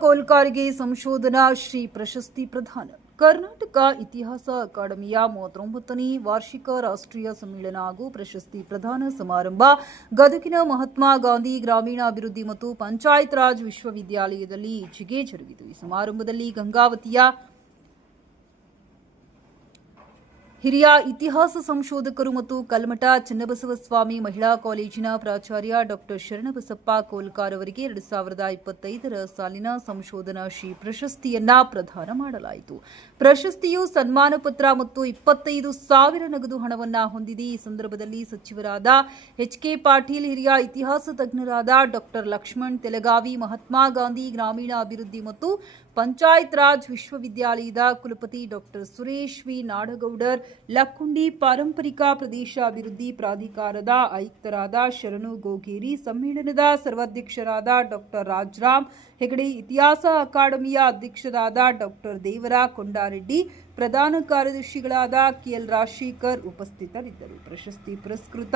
ಕೋಲ್ಕಾರ್ಗೆ ಸಂಶೋಧನಾ ಶ್ರೀ ಪ್ರಶಸ್ತಿ ಪ್ರದಾನ. ಕರ್ನಾಟಕ ಇತಿಹಾಸ ಅಕಾಡೆಮಿಯ ಮೂವತ್ತೊಂಬತ್ತನೇ ವಾರ್ಷಿಕ ರಾಷ್ಟ್ರೀಯ ಸಮ್ಮೇಳನ ಹಾಗೂ ಪ್ರಶಸ್ತಿ ಪ್ರದಾನ ಸಮಾರಂಭ ಗದಗಿನ ಮಹಾತ್ಮ ಗಾಂಧಿ ಗ್ರಾಮೀಣಾಭಿವೃದ್ಧಿ ಮತ್ತು ಪಂಚಾಯತ್ ರಾಜ್ ವಿಶ್ವವಿದ್ಯಾಲಯದಲ್ಲಿ ಈಚೆಗೆ ಜರುಗಿತು. ಈ ಸಮಾರಂಭದಲ್ಲಿ ಗಂಗಾವತಿಯ ಹಿರಿಯ ಇತಿಹಾಸ ಸಂಶೋಧಕರು ಮತ್ತು ಕಲ್ಮಠ ಚನ್ನಬಸವ ಸ್ವಾಮಿ ಮಹಿಳಾ ಕಾಲೇಜಿನ ಪ್ರಾಚಾರ್ಯ ಡಾಕ್ಟರ್ ಶರಣಬಸಪ್ಪ ಕೋಲ್ಕಾರ್ ಅವರಿಗೆ ಎರಡು ಸಾವಿರದ ಇಪ್ಪತ್ತೈದರ ಸಾಲಿನ ಸಂಶೋಧನಾ ಶ್ರೀ ಪ್ರಶಸ್ತಿಯನ್ನ ಪ್ರದಾನ ಮಾಡಲಾಯಿತು. ಪ್ರಶಸ್ತಿಯು ಸನ್ಮಾನ ಪತ್ರ ಮತ್ತು ಇಪ್ಪತ್ತೈದು ಸಾವಿರ ನಗದು ಹಣವನ್ನ ಹೊಂದಿದೆ. ಈ ಸಂದರ್ಭದಲ್ಲಿ ಸಚಿವರಾದ ಎಚ್ ಕೆ ಪಾಟೀಲ್, ಹಿರಿಯ ಇತಿಹಾಸ ತಜ್ಞರಾದ ಡಾಕ್ಟರ್ ಲಕ್ಷ್ಮಣ್ ತೆಲಗಾವಿ, ಮಹಾತ್ಮ ಗಾಂಧಿ ಗ್ರಾಮೀಣ ಅಭಿವೃದ್ಧಿ ಮತ್ತು ಪಂಚಾಯತ್ ರಾಜ್ ವಿಶ್ವವಿದ್ಯಾಲಯದ ಕುಲಪತಿ ಡಾಕ್ಟರ್ ಸುರೇಶ್ ವಿ ನಾಡಗೌಡರ್ ಲಕ್ಕುಂಡಿ ಪಾರಂಪರಿಕ ಪ್ರದೇಶ ಅಭಿವೃದ್ಧಿ ಪ್ರಾಧಿಕಾರದ ಆಯುಕ್ತರಾದ ಶರಣು ಗೋಗೇರಿ, ಸಮ್ಮೇಳನದ ಸರ್ವಾಧ್ಯಕ್ಷರಾದ ಡಾಕ್ಟರ್ ರಾಜರಾಮ್, ಹೆಗಡೆ ಇತಿಹಾಸ ಅಕಾಡೆಮಿಯ ಅಧ್ಯಕ್ಷರಾದ ಡಾಕ್ಟರ್ ದೇವರ ಕೊಂಡಾರೆಡ್ಡಿ, ಪ್ರಧಾನ ಕಾರ್ಯದರ್ಶಿಗಳಾದ ಕೆಎಲ್ ರಾಜಶೇಖರ್ ಉಪಸ್ಥಿತರಿದ್ದರು. ಪ್ರಶಸ್ತಿ ಪುರಸ್ಕೃತ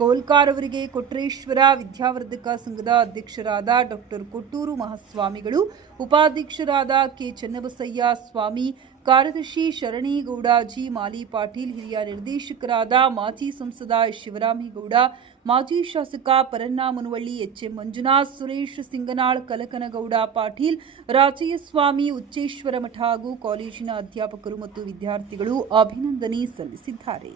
ಕೋಲ್ಕಾರ್ ಅವರಿಗೆ ಕೊಟ್ರೇಶ್ವರ ವಿದ್ಯಾವರ್ಧಕ ಸಂಘದ ಅಧ್ಯಕ್ಷರಾದ ಡಾಕ್ಟರ್ ಕೊಟ್ಟೂರು ಮಹಾಸ್ವಾಮಿಗಳು, ಉಪಾಧ್ಯಕ್ಷರಾದ ಕೆ ಚನ್ನಬಸಯ್ಯ ಸ್ವಾಮಿ, ಕಾರ್ಯದರ್ಶಿ ಶರಣೇಗೌಡಾಜಿ ಮಾಲಿ ಪಾಟೀಲ್, ಹಿರಿಯ ನಿರ್ದೇಶಕರಾದ ಮಾಜಿ ಸಂಸದ ಶಿವರಾಮೇಗೌಡ, ಮಾಜಿ ಶಾಸಕ ಪರನ್ನ ಮುನವಳ್ಳಿ, ಎಚ್ಎಂ ಮಂಜುನಾಥ್, ಸುರೇಶ್ ಸಿಂಗನಾಳ್, ಕಲಕನಗೌಡ ಪಾಟೀಲ್, ರಾಜಯ್ಯಸ್ವಾಮಿ ಉಚ್ಚೇಶ್ವರ ಮಠ ಹಾಗೂ ಕಾಲೇಜಿನ ಅಧ್ಯಾಪಕರು ಮತ್ತು ವಿದ್ಯಾರ್ಥಿಗಳು ಅಭಿನಂದನೆ ಸಲ್ಲಿಸಿದ್ದಾರೆ.